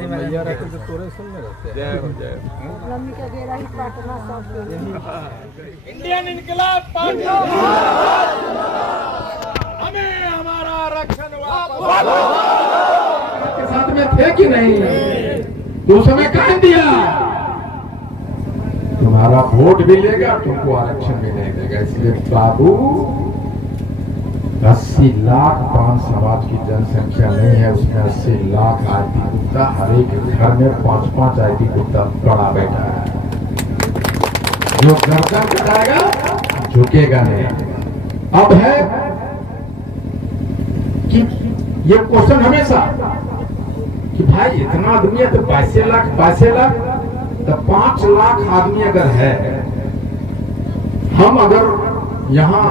मैया रहते तो तोरे सुन में रहते। जय हो जय इंडियन इनकलाब पार्टी हमें हमारा आरक्षण के साथ में थे कि नहीं? तो समय कह दिया तुम्हारा वोट भी लेगा, तुमको आरक्षण भी नहीं देगा। इसलिए बाबू 80 लाख पान समाज की जनसंख्या नहीं है, उसमें 80 लाख आईटी कुत्ता, हर एक घर में 5-5 आईटी कुत्ता पड़ा बैठा है। जो गर्दन कटाएगा झुकेगा नहीं। अब है कि ये क्वेश्चन हमेशा कि भाई इतना आदमी है तो 22 लाख तो 5 लाख आदमी अगर है, हम अगर यहाँ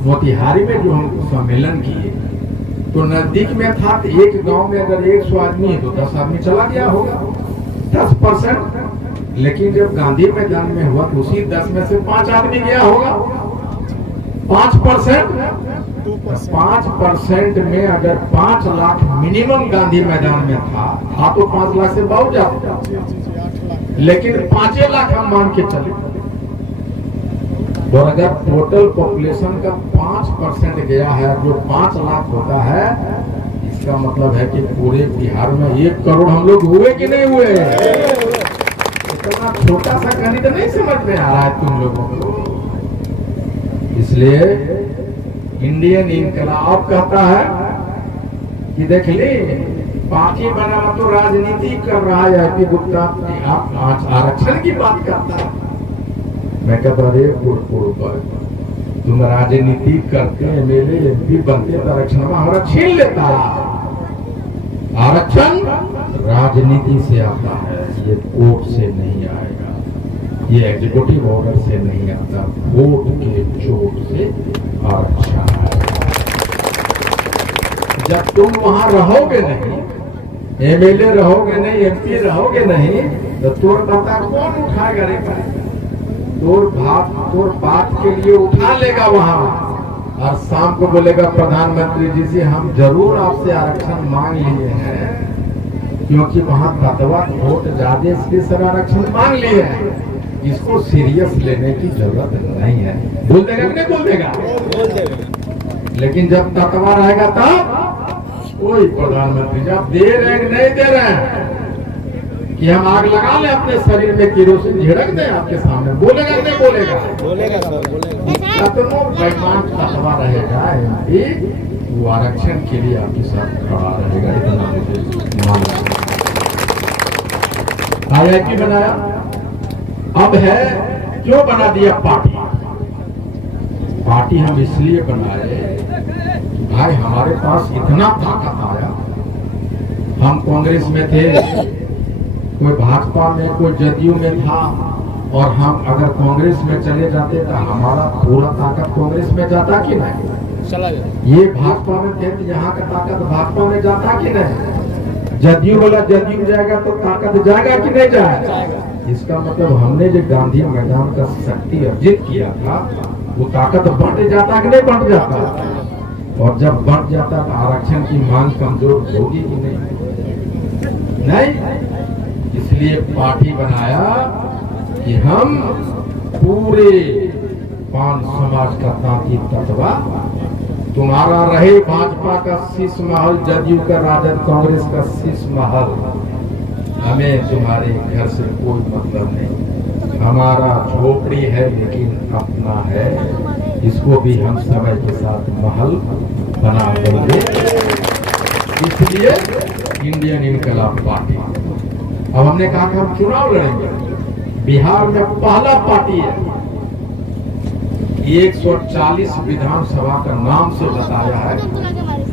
मोतिहारी में जो हम सम्मेलन किए तो नजदीक में था, तो एक गांव में अगर 100 आदमी है तो 10 आदमी चला गया होगा, 10%। लेकिन जब गांधी मैदान में हुआ तो उसी 10 में से 5 आदमी गया होगा, 5%। 5% में अगर 5 लाख मिनिमम गांधी मैदान में था तो 5 लाख से बहुत ज्यादा, लेकिन 5 लाख हम मान के चले। और अगर टोटल पॉपुलेशन का 5% गया है, जो 5 लाख होता है, इसका मतलब है कि पूरे बिहार में 1 करोड़ हम लोग हुए कि नहीं हुए? इतना छोटा सा गणित नहीं समझ में आ रहा है तुम लोगों को। इसलिए इंडियन इनकलाब कहता है कि देख ले, पार्टी बना तो राजनीति कर रहा है कि गुप्ता आप आरक्षण की बात करता है। मैं कहता अरे तुम राजनीति करते, एमएलए एमपी बनते तो आरक्षण हमारा छीन लेता। आरक्षण राजनीति से आता है, ये कोर्ट से नहीं आएगा, ये एग्जीक्यूटिव ऑर्डर से नहीं आता, वोट के चोट से आरक्षण है। जब तुम वहां रहोगे नहीं, एमएलए रहोगे नहीं, एमपी रहोगे नहीं, तो तोर दाता कौन उठाएगा? रे तोर बात के लिए उठा लेगा वहां, और शाम को बोलेगा प्रधानमंत्री जी से हम जरूर आपसे आरक्षण मांग लिए हैं, क्योंकि वहां तत्वा वोट ज्यादा, इसलिए सब आरक्षण मांग लिए हैं। इसको सीरियस लेने की जरूरत नहीं है। बोल देगा कि नहीं बोल देगा? लेकिन जब तत्वा रहेगा तब कोई प्रधानमंत्री जब दे रहे हैं नहीं दे रहे हैं कि हम आग लगा ले अपने शरीर में, केरोसिन झिड़क दे आपके सामने, बोलेगा नहीं बोलेगा? बोलेगा। बेईमान तत्वा रहेगा एमपी, वो आरक्षण के लिए आपके साथ खड़ा रहेगा। इतना मुझे मानना। आईआईटी बनाया, अब है क्यों बना दिया पार्टी हम इसलिए बनाए भाई हमारे पास इतना ताकत आया। हम कांग्रेस में थे, कोई भाजपा में, कोई जदयू में था, और हम अगर कांग्रेस में चले जाते तो हमारा पूरा ताकत कांग्रेस में जाता कि नहीं? चला जाता। ये भाजपा में थे तो यहाँ का ताकत भाजपा में जाता कि नहीं? जदयू वाला जदयू जाएगा तो ताकत जाएगा कि नहीं जाएगा? इसका मतलब हमने जो गांधी मैदान का शक्ति अर्जित किया था, वो ताकत बढ़ जाता कि नहीं बढ़ जाता? और जब बढ़ जाता तो आरक्षण की मांग कमजोर होगी कि नहीं? इसलिए पार्टी बनाया कि हम पूरे पान समाज का तांत्रिक तत्वा, तुम्हारा रहे भाजपा का शीश महल, जदयू का, राजद, कांग्रेस का शीश महल, हमें तुम्हारे घर से कोई मतलब नहीं। हमारा झोपड़ी है लेकिन अपना है, इसको भी हम समय के साथ महल बना देंगे। इसलिए इंडियन इनकलाब पार्टी। अब हमने कहा कि हम चुनाव लड़ेंगे। बिहार में पहला पार्टी है, 140 विधानसभा का नाम से बताया है,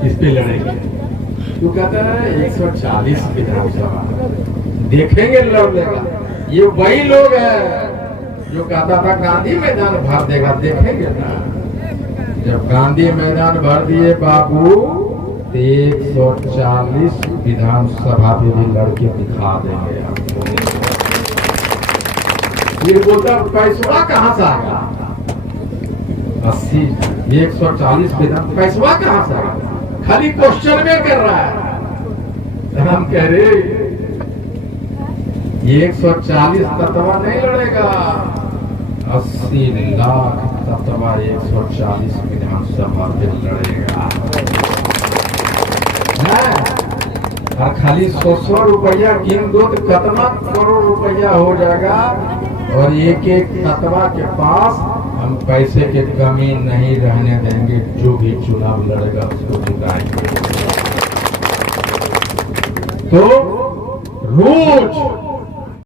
इस पे लड़ेंगे। तो कहता है 140 विधानसभा देखेंगे लड़ लेगा। ये वही लोग है जो कहता था गांधी मैदान भर देगा, देखेंगे ना। जब गांधी मैदान भर दिए बाबू, 140 विधानसभा पे भी लड़के दिखा देंगे आपको। फिर बोलता पैसवा कहाँ से आएगा? 140 विधान पैसवा कहाँ से आएगा? खाली क्वेश्चन में कर रहा है। हम कह रहे ये 140 तत्वा नहीं लड़ेगा, 80 लाख तत्वा 140 विधानसभा पे लड़ेगा। और खाली 100 रुपया गिन दो तो कितना करोड़ रुपया हो जाएगा। और एक एक तत्वा के पास हम पैसे के कमी नहीं रहने देंगे, जो भी चुनाव लड़ेगा उसको जिताएंगे। तो रोज